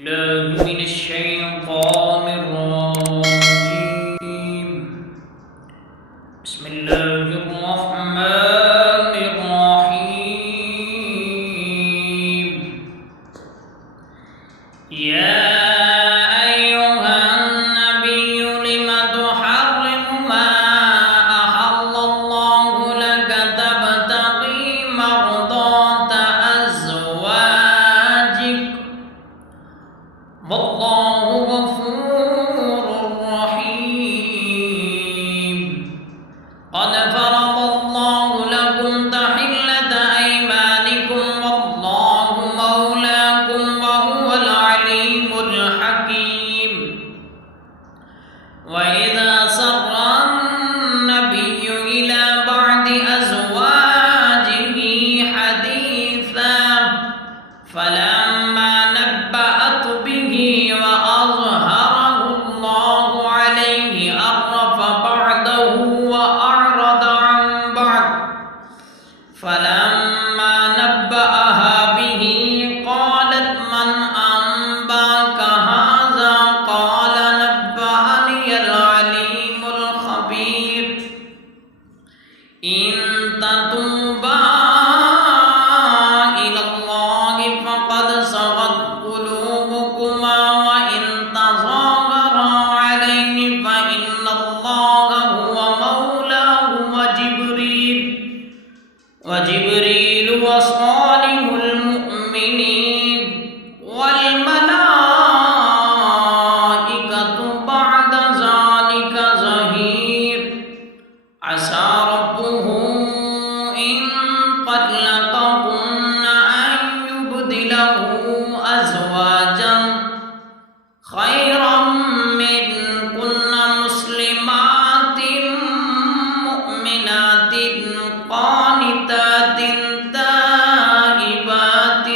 الله من الشيطان الرجيم. بسم الله الرحمن الرحيم. يا أيها النبي لم تحرم ما أحل الله لك تبتغي مرضات أزواجك والله غفور رحيم. قد فرض الله لكم تحلة أيمانكم والله مولاكم وهو العليم الحكيم. وإذا سر النبي إلى بعض أزواجه حديثا فلما نبأت به وأظهره الله عليه عرف بعضه وأعرض عن بعض. فلما نبأها به قالت من أنبأك هذا قال نبأني العليم الخبير. إن تتوبا إلى الله فقد صغت قلوبكما وإن تظاهرا عليه فإن الله هو مولاه وجبريل وصالح المؤمنين والملائكة بعد ذلك ظهير. عسى ربه إن طلقكن أن يبدله أزواجا خيرا منكن مسلمات مؤمنات قانتات تائبات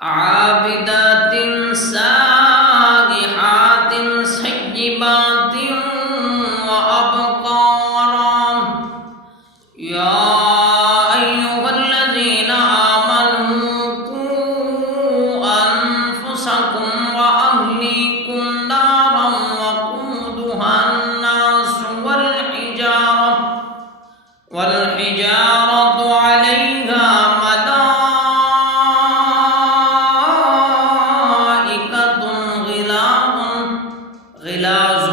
عابدات سائحات سيبات وأبقارا. يا أيها الذين آمنوا قوا أنفسكم وأهليكم نارا وقودها الناس والحجارة عليها ملائكة غلاظ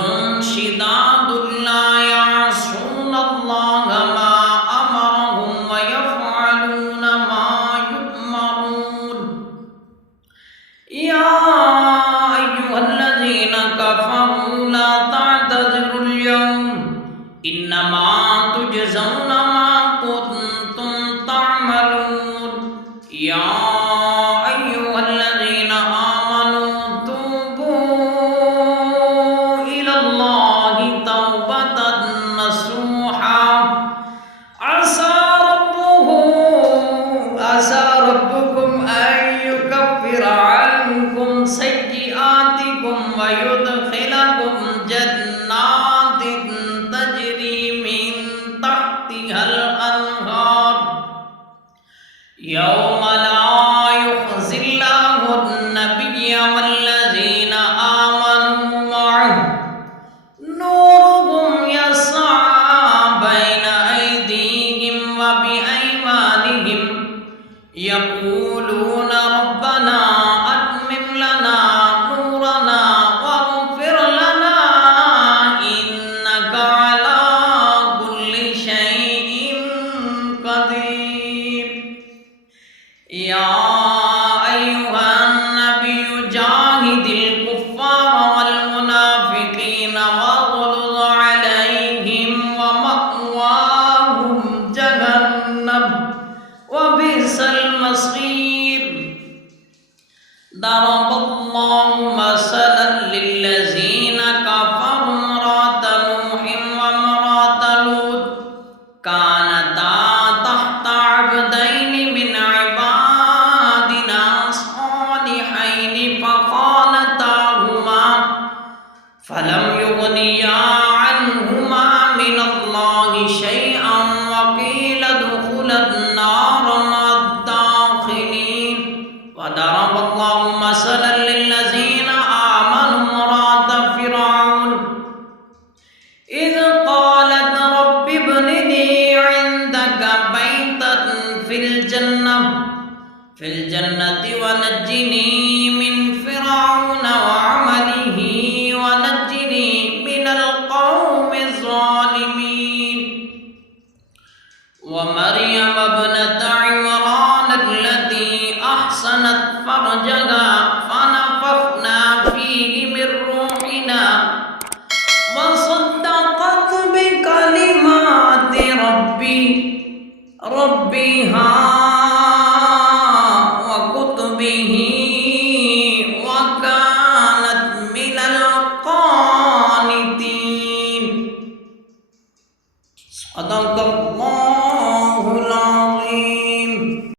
شداد لا يعصون الله ما أمرهم ويفعلون ما يؤمرون. يا أيها الذين كفروا لا تعتذروا اليوم إنما تجزون ما كنتم تعملون. يا أيها الذين آمنوا توبوا إلى الله توبة نصوحا. عسى ربكم أن يكفر عنكم سيئاتكم ويدخلكم جنات تجري من تحتها الأنهار يوم لا يخزي الله النبي والذين آمنوا معه نورهم يسعى بين أيديهم وبأيمانهم يقولون ربنا أتمم لنا نورنا واغفر لنا إنك على كل شيء قدير. يا أيها النبي جاهد الكفار والمنافقين واغلظ عليهم ومأواهم جهنم وبئس المصير. ضرب الله مثلا للذين كفروا امرأة نوح وامرأة لوط كانتا تحت عبدين من عبادنا صالحين فخانتاهما فلم يغنيا عنهما من الله شيئا وقيل ادخلا النار مع الداخلين. وضرب الله مثلا للذين آمنوا امرأة فرعون إذ قالت رب ابن لي عندك بيتا في الجنة ونجني من